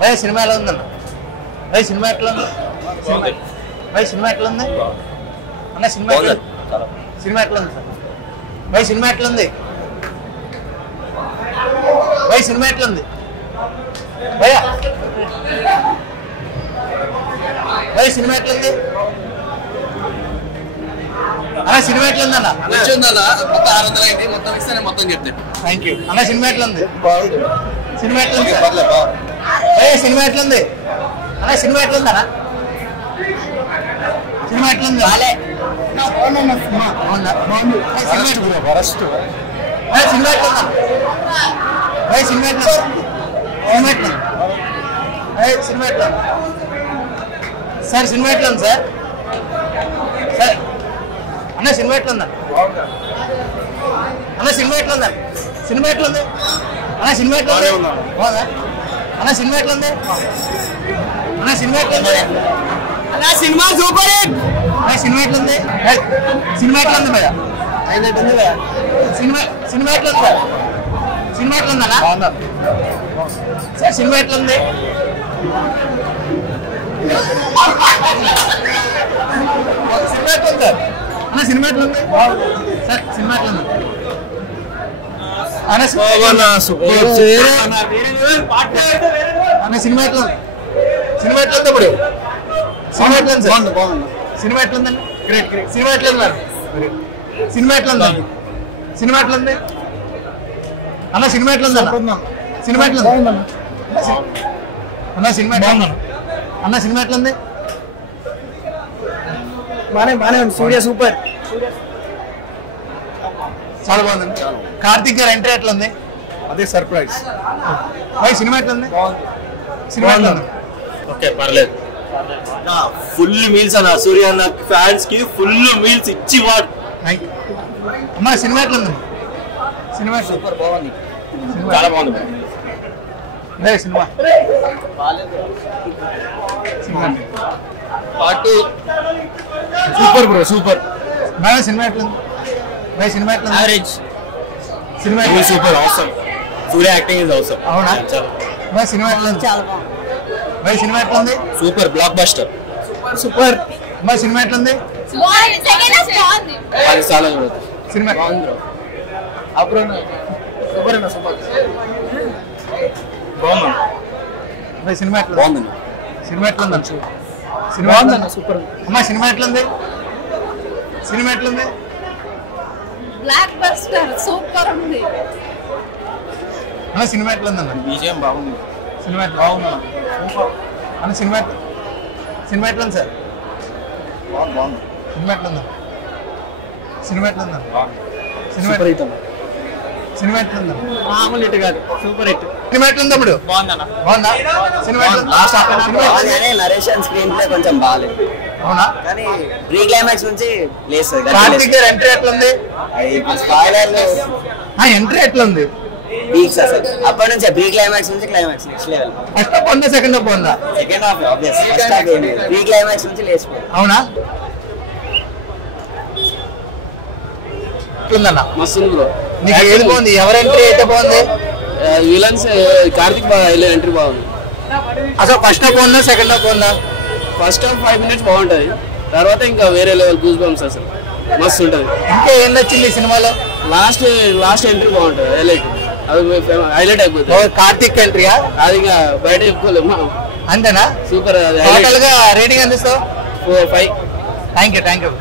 భయ సినిమా ఎలా ఉందన్న? భయ సినిమా ఎట్లా ఉంది? భయ సినిమా ఎట్లా ఉంది అన్న? సినిమా సినిమా ఎట్లా ఉంది సార్? భయ సినిమా ఎట్లా ఉంది? భయ సినిమా ఎట్లా ఉంది? భయ భయ సినిమా ఎట్లా ఉంది అన్న? సినిమా ఎట్లా ఉంది అన్న? మొత్తం 600 అయింది. మొత్తం ఇస్తే నేను మొత్తం చెప్తాను. థ్యాంక్ యూ అన్న. సినిమా ఎట్లా ఉంది? సినిమా ఎట్లా ఉంది? భయ సినిమా ఎట్లా ఉంది అన్న? సినిమా ఎట్లా ఉంది అన్న? సినిమా ఎట్లా ఉంది? సినిమా ఎట్లా ఉందా? సినిమా ఎట్లా? సినిమా ఎట్లా? సినిమా ఎట్లా సార్? సినిమా ఎట్లా ఉంది సార్? సార్ అన్న సినిమా ఎట్లా ఉందా అన్న? సినిమా ఎట్లా ఉందా? సినిమా ఎట్లా ఉంది అన్న? సినిమా ఎట్లా ఉంది? బాగుందా అన్న? సినిమా ఎట్లా ఉంది అన్న? సినిమా ఎట్లా ఉంది అన్న? Cinema super hit. సినిమా ఎట్లా ఉంది? సినిమా ఎట్లా ఉంది భయ? సినిమా సినిమా ఎట్లా ఉంది? సినిమా ఎట్లా ఉందా సార్? సినిమా ఎట్లా ఉంది? సినిమా ఎట్లా ఉంది అన్న? సినిమా ఎట్లా ఉంది సార్? సినిమా ఎట్లా ఉంది అన్న? సినిమా ఎట్లా ఉంది? సినిమా ఎట్లా ఉంది ఇప్పుడు? సినిమా ఎట్లా ఉంది సార్? సినిమా ఎట్లా ఉందండి? Great great. సినిమా ఎట్లా ఉంది? సినిమా ఎట్లా ఉంది? సినిమా ఎట్లా ఉంది అన్న? సినిమా ఎట్లా ఉంది అన్న? సినిమా ఎట్లా ఉంది అన్న? సినిమా ఎట్లా ఉంది అన్న? సినిమా ఎట్లా ఉంది? బానే ఉంది. సూర్య సూపర్. చాలా బాగుంది. కార్తిక్ గారు ఎంట్రీ ఎట్లా ఉంది? అదే సర్ప్రైజ్. సినిమా ఎట్లా ఉంది? సినిమా ఎట్లా ఉంది? ఓకే పర్లేదు. ఫుల్ మీల్స్ అన్న. సూర్య అన్న ఫ్యాన్స్ కి ఫుల్ మీల్స్ ఇచ్చి వాడు. అమ్మా సినిమా ఎట్లా ఉంది? సినిమా సూపర్ బాగుంది. చాలా బాగుంది. Cinema party super bro super. Madam cinema ఎట్లా ఉంది? సినిమా ఎట్లా ఉంది? యావరేజ్. సినిమా సూపర్ అవసరం. సూర్య యాక్టింగ్ ఇస్ అవసరం. అవునా? సినిమా ఎట్లా ఉంది? చాలా బాగుంది. సినిమా ఎట్లా ఉంది? Super block buster. Super. Cinema ఎట్లా ఉంది? సినిమా అప్పుడు సూపర్ అన్న సూపర్. బాగుంది. సినిమా ఎట్లా బాగుంది. సినిమా ఎట్లా ఉంది? సినిమా బాగుందన్న సూపర్. అమ్మా సినిమా ఎట్లా ఉంది? సినిమా ఎట్లా ఉంది? బ్లాక్ బస్టర్ సూపర్ ఉంది. సినిమా ఎట్లా ఉందన్న? బీజిఎం బాగుంది. సినిమా ఎట్లా బాగుంది అన్న? సినిమా సినిమా ఎట్లా ఉంది సార్? బాగుంది. సినిమా ఎట్లా ఉందా? సినిమా ఎట్లా ఉందా? Cinema super hit. సినిమా ఎట్లా ఉందా? మామూలు హిట్ కాదు, సూపర్ హిట్. సినిమా ఎట్లా ఉంది అప్పుడు? బాగుందన్న. బాగుందా? సినిమా నరేషన్ స్క్రీన్ ప్లే కొంచెం బాగాలేదు. అవునా? కానీ ప్రీ క్లైమాక్స్ నుంచి లేస్తుంది. కార్తిక్ గారు ఎంట్రీ ఎట్లా ఉంది? ఎంట్రీ ఎట్లా ఉంది? వీక్స్ అసలు అప్పటి నుంచి ప్రీ క్లైమాక్స్ నుంచి climax next level. First half ఉందా? సెకండ్ హాఫ్ ఉందా? Second half obvious. First half ఏంటి ప్రీ క్లైమాక్స్ నుంచి లేచిపోయింది. అవునా? ఎట్లుందన్న? మస్తు బ్రో. నీకు ఏది బాగుంది? ఎవరి ఎంట్రీ అయితే బాగుంది? విలన్స్ కార్తిక్ ఎంట్రీ బాగుంది. అసలు ఫస్ట్ హాఫ్ ఉందా? సెకండ్ హాఫ్ ఉందా? ఫస్ట్ హాఫ్ 5 minutes బాగుంటది. తర్వాత ఇంకా వేరే లెవెల్ గూస్ బంప్స్ అసలు మస్తు ఉంటది. ఇంకా ఏం నచ్చింది ఈ సినిమాలో? లాస్ట్ ఎంట్రీ బాగుంటది. హైలైట్ అయిపోతుంది. కార్తిక్ ఎంట్రీయా? అది ఇంకా బయట చెప్పుకోలేము. అంతేనా? సూపర్. టోటల్ గా రేటింగ్ అందిస్తావు? 4, 5. Thank you.